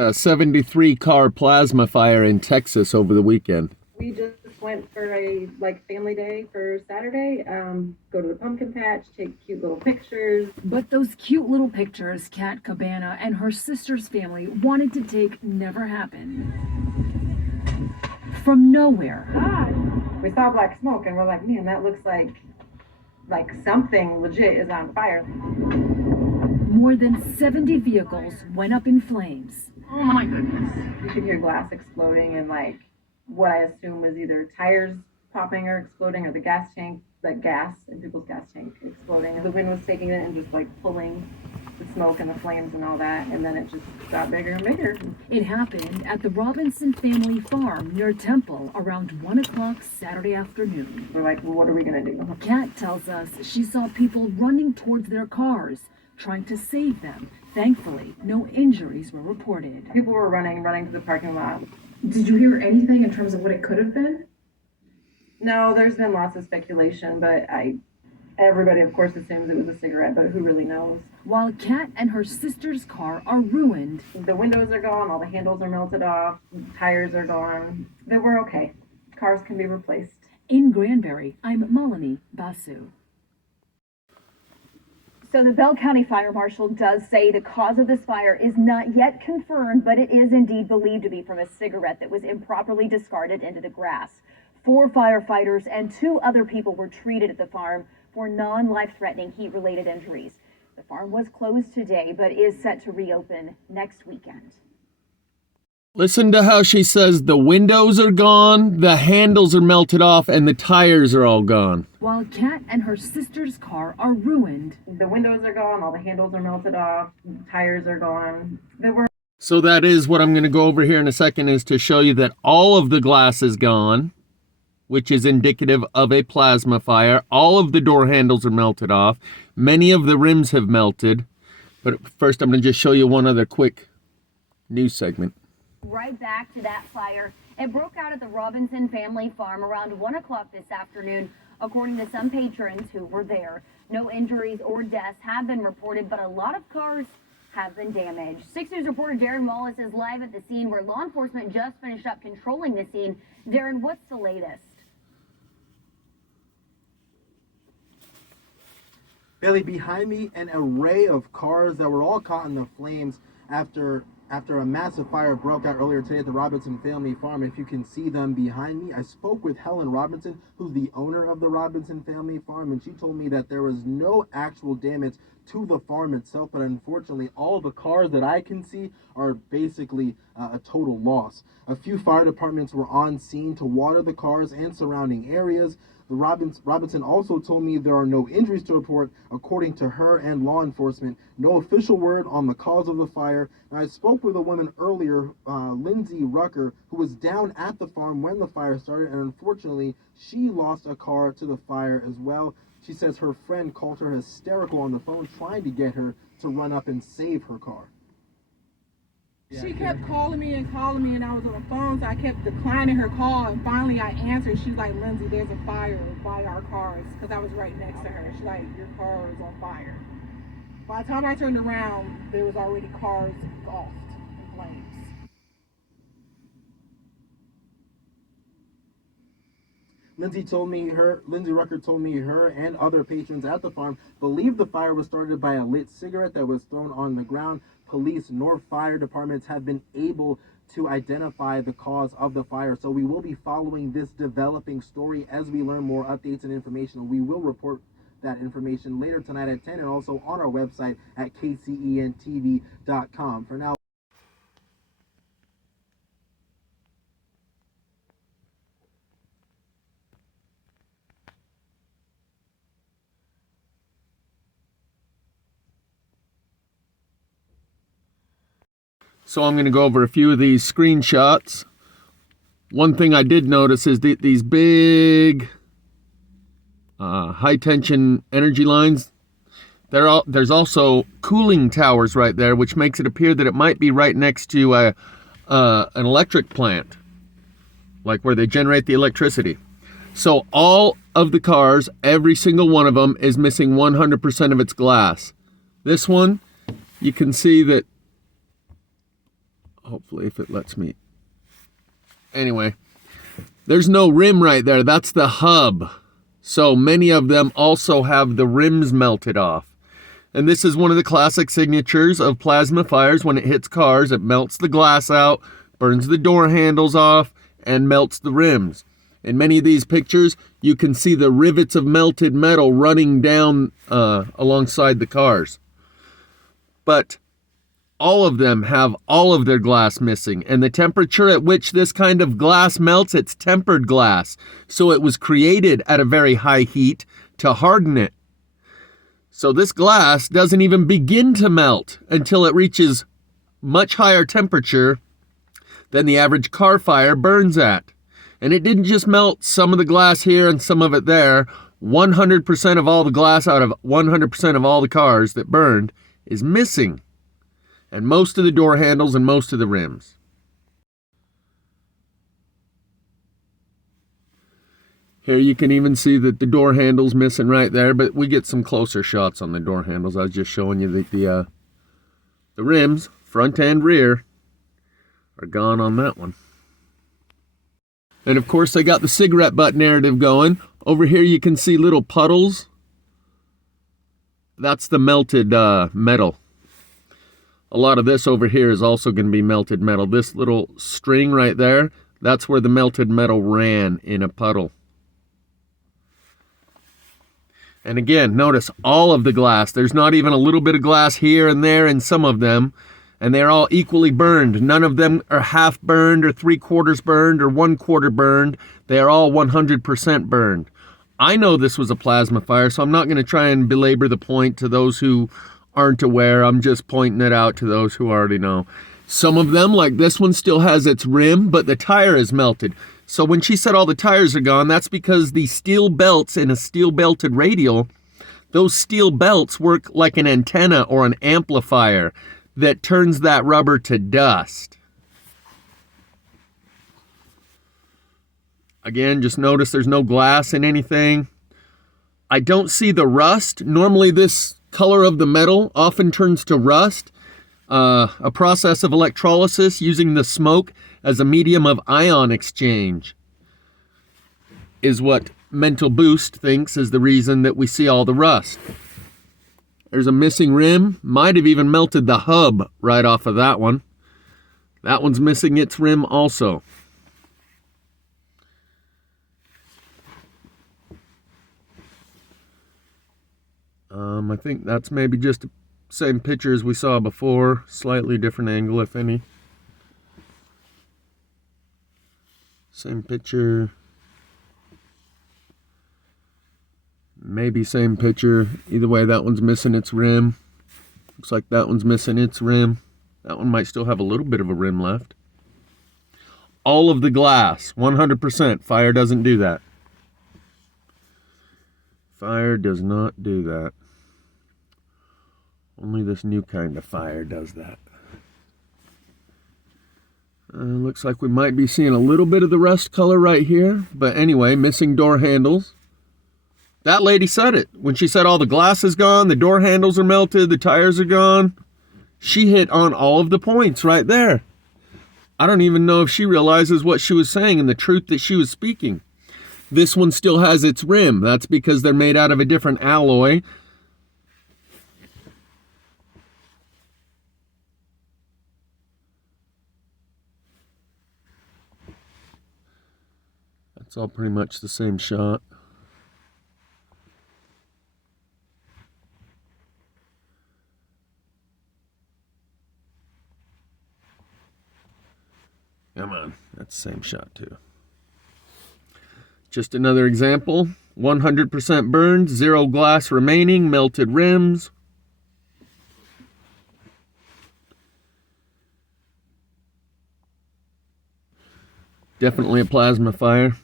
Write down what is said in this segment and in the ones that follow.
A 73 car plasma fire in Texas over the weekend. We just went for a family day for Saturday. Go to the pumpkin patch, take cute little pictures. But those cute little pictures Kat Cabana and her sister's family wanted to take never happened. From nowhere. We saw black smoke and we're like, man, that looks like something legit is on fire. More than 70 vehicles went up in flames. Oh my goodness. You could hear glass exploding and what I assume was either tires popping or exploding or the gas tank, gas in people's gas tank exploding. And the wind was taking it and just pulling the smoke and the flames and all that. And then it just got bigger and bigger. It happened at the Robinson family farm near Temple around 1 o'clock Saturday afternoon. We're like, well, what are we going to do? Kat tells us she saw people running towards their cars, trying to save them. Thankfully, no injuries were reported. People were running to the parking lot. Did you hear anything in terms of what it could have been? No, there's been lots of speculation, but everybody of course assumes it was a cigarette, but who really knows? While Kat and her sister's car are ruined. The windows are gone, all the handles are melted off, tires are gone. They were okay. Cars can be replaced. In Granbury, I'm Malini Basu. So the Bell County Fire Marshal does say the cause of this fire is not yet confirmed, but it is indeed believed to be from a cigarette that was improperly discarded into the grass. 4 firefighters and 2 other people were treated at the farm for non-life-threatening heat-related injuries. The farm was closed today, but is set to reopen next weekend. Listen to how she says the windows are gone, the handles are melted off, and the tires are all gone. While Kat and her sister's car are ruined. The windows are gone, all the handles are melted off, tires are gone. So that is what I'm going to go over here in a second, is to show you that all of the glass is gone, which is indicative of a plasma fire. All of the door handles are melted off. Many of the rims have melted. But first, I'm going to just show you one other quick news segment. Right back to that fire. It broke out at the Robinson family farm around 1 o'clock this afternoon, according to some patrons who were there. No injuries or deaths have been reported, but a lot of cars have been damaged. 6 News reporter Darren Wallace is live at the scene where law enforcement just finished up controlling the scene. Darren, what's the latest? Bailey, behind me, an array of cars that were all caught in the flames after a massive fire broke out earlier today at the Robinson family farm. If you can see them behind me, I spoke with Helen Robinson, who's the owner of the Robinson family farm, and she told me that there was no actual damage to the farm itself, but unfortunately all the cars that I can see are basically a total loss. A few fire departments were on scene to water the cars and surrounding areas. The Robinson also told me there are no injuries to report, according to her and law enforcement. No official word on the cause of the fire. Now, I spoke with a woman earlier, Lindsay Rucker, who was down at the farm when the fire started, and unfortunately, she lost a car to the fire as well. She says her friend called her hysterical on the phone, trying to get her to run up and save her car. She kept calling me, and I was on the phone, so I kept declining her call, and finally I answered. She's like, Lindsay, there's a fire by our cars, because I was right next to her. She's like, your car is on fire. By the time I turned around, there was already cars engulfed in flames. Lindsay Rucker told me her and other patrons at the farm believe the fire was started by a lit cigarette that was thrown on the ground. Police nor fire departments have been able to identify the cause of the fire. So we will be following this developing story as we learn more updates and information. We will report that information later tonight at 10 and also on our website at kcentv.com. For now, So I'm going to go over a few of these screenshots. One thing I did notice is these big high tension energy lines. There's also cooling towers right there, which makes it appear that it might be right next to an electric plant, like where they generate the electricity. So all of the cars, every single one of them, is missing 100% of its glass. This one, you can see that. Hopefully, if it lets me. Anyway, there's no rim right there. That's the hub. So many of them also have the rims melted off. And this is one of the classic signatures of plasma fires. When it hits cars, it melts the glass out, burns the door handles off, and melts the rims. In many of these pictures, you can see the rivets of melted metal running down alongside the cars. But all of them have all of their glass missing, and the temperature at which this kind of glass melts, it's tempered glass. So it was created at a very high heat to harden it. So this glass doesn't even begin to melt until it reaches much higher temperature than the average car fire burns at. And it didn't just melt some of the glass here and some of it there. 100% of all the glass out of 100% of all the cars that burned is missing. And most of the door handles and most of the rims. Here you can even see that the door handle's missing right there, but we get some closer shots on the door handles. I was just showing you the rims, front and rear, are gone on that one. And of course, I got the cigarette butt narrative going. Over here you can see little puddles. That's the melted metal. A lot of this over here is also going to be melted metal. This little string right there, that's where the melted metal ran in a puddle. And again, notice all of the glass. There's not even a little bit of glass here and there in some of them. And they're all equally burned. None of them are half burned or 3/4 burned or 1/4 burned. They are all 100% burned. I know this was a plasma fire, so I'm not going to try and belabor the point to those who aren't aware. I'm just pointing it out to those who already know. Some of them, like this one, still has its rim, but the tire is melted. So when she said all the tires are gone, that's because the steel belts in a steel belted radial, those steel belts work like an antenna or an amplifier that turns that rubber to dust. Again, just notice there's no glass in anything. I don't see the rust. Normally this color of the metal often turns to rust. A process of electrolysis using the smoke as a medium of ion exchange is what Mental Boost thinks is the reason that we see all the rust. There's a missing rim. Might have even melted the hub right off of that one. That one's missing its rim also. I think that's maybe just the same picture as we saw before. Slightly different angle, if any. Same picture. Maybe same picture. Either way, that one's missing its rim. Looks like that one's missing its rim. That one might still have a little bit of a rim left. All of the glass, 100%. Fire doesn't do that. Fire does not do that. Only this new kind of fire does that. Looks like we might be seeing a little bit of the rust color right here. But anyway, missing door handles. That lady said it. When she said all the glass is gone, the door handles are melted, the tires are gone. She hit on all of the points right there. I don't even know if she realizes what she was saying and the truth that she was speaking. This one still has its rim. That's because they're made out of a different alloy. That's all pretty much the same shot. Come on, that's the same shot too. Just another example. 100% burned, 0 glass remaining, melted rims. Definitely a plasma fire.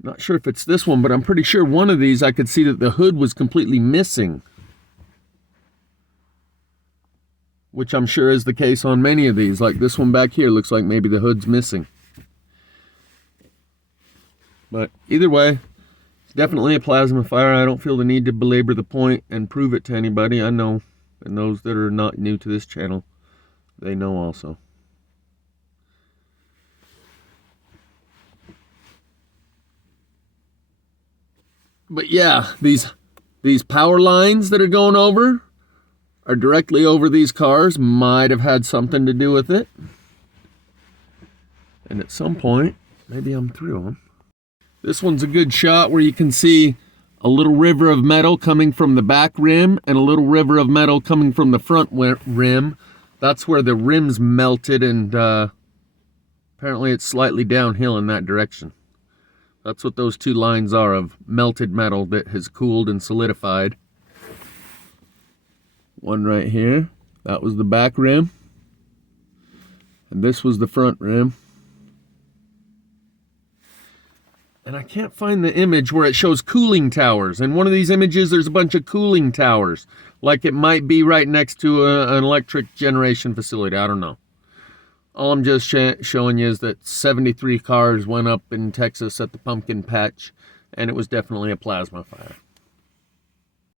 Not sure if it's this one, but I'm pretty sure one of these I could see that the hood was completely missing. Which I'm sure is the case on many of these. Like this one back here looks like maybe the hood's missing. But either way, definitely a plasma fire. I don't feel the need to belabor the point and prove it to anybody. I know, and those that are not new to this channel, they know also. But yeah, these power lines that are going over are directly over these cars. Might have had something to do with it. And at some point, maybe I'm through them. This one's a good shot where you can see a little river of metal coming from the back rim and a little river of metal coming from the front rim. That's where the rims melted, and apparently it's slightly downhill in that direction. That's what those two lines are, of melted metal that has cooled and solidified. One right here, that was the back rim. And this was the front rim. And I can't find the image where it shows cooling towers. In one of these images, there's a bunch of cooling towers. Like it might be right next to an electric generation facility. I don't know. All I'm just showing you is that 73 cars went up in Texas at the pumpkin patch, and it was definitely a plasma fire.